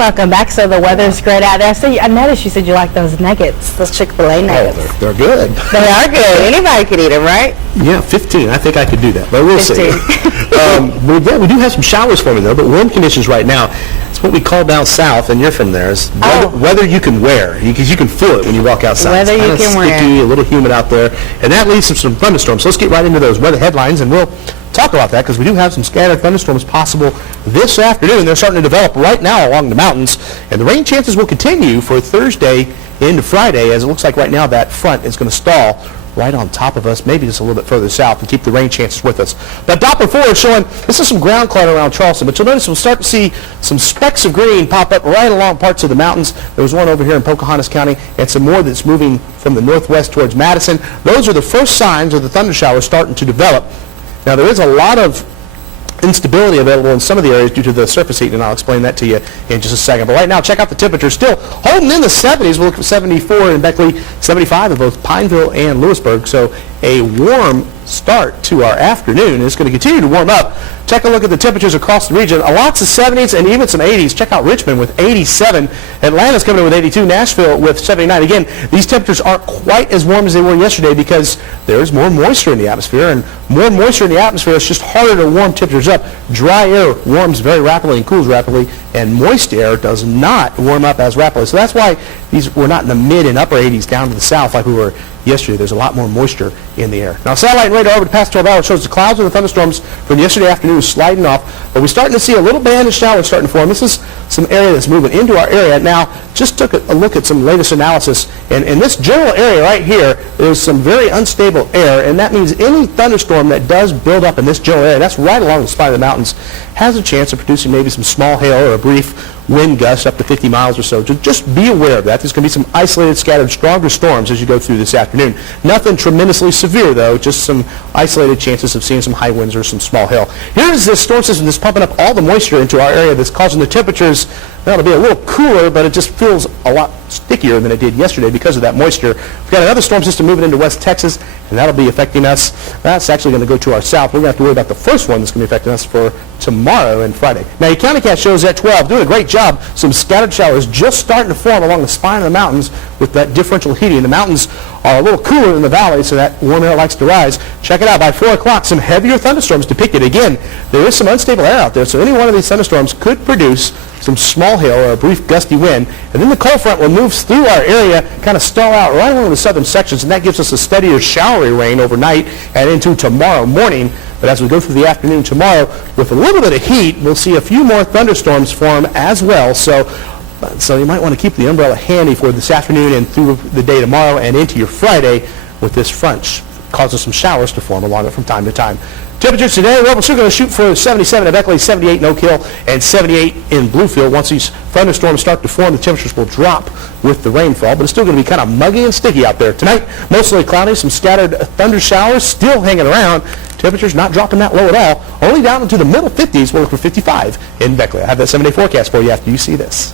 welcome back. So the weather's great out there. I noticed you said you like those nuggets, those Chick-fil-A nuggets. Oh, they're good. They are good. Anybody could eat them, right? Yeah, 15. I think I could do that, but we'll 15. see. We do have some showers forming, though, but warm conditions right now. It's what we call down south, and you're from there. Is weather you can wear, because you can feel it when you walk outside. Weather you can wear. It's sticky, a little humid out there, and that leads to some thunderstorms. So let's get right into those weather headlines, and we'll talk about that because we do have some scattered thunderstorms possible this afternoon. They're starting to develop right now along the mountains, and the rain chances will continue for Thursday into Friday, as it looks like right now that front is going to stall right on top of us, maybe just a little bit further south, and keep the rain chances with us. Now, Doppler 4 is showing this is some ground cloud around Charleston, but you'll notice we'll start to see some specks of green pop up right along parts of the mountains. There was one over here in Pocahontas County, and some more that's moving from the northwest towards Madison. Those are the first signs of the thunder showers starting to develop. Now, there is a lot of instability available in some of the areas due to the surface heat, and I'll explain that to you in just a second. But right now, check out the temperature. Still holding in the 70s. We'll look at 74 in Beckley, 75 in both Pineville and Lewisburg. So a warm start to our afternoon. It's going to continue to warm up. Take a look at the temperatures across the region. Lots of 70s and even some 80s. Check out Richmond with 87. Atlanta's coming in with 82. Nashville with 79. Again, these temperatures aren't quite as warm as they were yesterday because there's more moisture in the atmosphere, and more moisture in the atmosphere, it's just harder to warm temperatures up. Dry air warms very rapidly and cools rapidly, and moist air does not warm up as rapidly. So that's why we're not in the mid and upper 80s down to the south like we were yesterday. There's a lot more moisture in the air. Now, satellite and radar over the past 12 hours shows the clouds and the thunderstorms from yesterday afternoon sliding off, but we're starting to see a little band of showers starting to form. This is some area that's moving into our area. Now, just took a look at some latest analysis, and in this general area right here, there's some very unstable air, and that means any thunderstorm that does build up in this general area, that's right along the spine of the mountains, has a chance of producing maybe some small hail or a brief wind gust up to 50 miles or so. Just be aware of that. There's going to be some isolated, scattered, stronger storms as you go through this afternoon. Nothing tremendously severe, though, just some isolated chances of seeing some high winds or some small hail. Here's this storm system that's pumping up all the moisture into our area that's causing the temperatures, well, to be a little cooler, but it just feels a lot stickier than it did yesterday because of that moisture. We've got another storm system moving into West Texas, and that'll be affecting us. That's actually going to go to our south. We're going to have to worry about the first one that's going to be affecting us for tomorrow and Friday. Now, your CountyCast shows at 12, doing a great job. Some scattered showers just starting to form along the spine of the mountains with that differential heating. The mountains are a little cooler than the valley, so that warm air likes to rise. Check it out. By 4 o'clock, some heavier thunderstorms depicted. Again, there is some unstable air out there, so any one of these thunderstorms could produce some small hail or a brief gusty wind. And then the cold front will move through our area, kind of stall out right along the southern sections, and that gives us a steadier showery rain overnight and into tomorrow morning. But as we go through the afternoon tomorrow, with a little bit of heat, we'll see a few more thunderstorms form as well. So you might want to keep the umbrella handy for this afternoon and through the day tomorrow and into your Friday with this front causing some showers to form along it from time to time. Temperatures today, well, we're still going to shoot for 77 at Beckley, 78 in Oak Hill, and 78 in Bluefield. Once these thunderstorms start to form, the temperatures will drop with the rainfall, but it's still going to be kind of muggy and sticky out there. Tonight, mostly cloudy, some scattered thunder showers still hanging around. Temperatures not dropping that low at all, only down into the middle 50s. We'll look for 55 in Beckley. I have that 7-day forecast for you after you see this.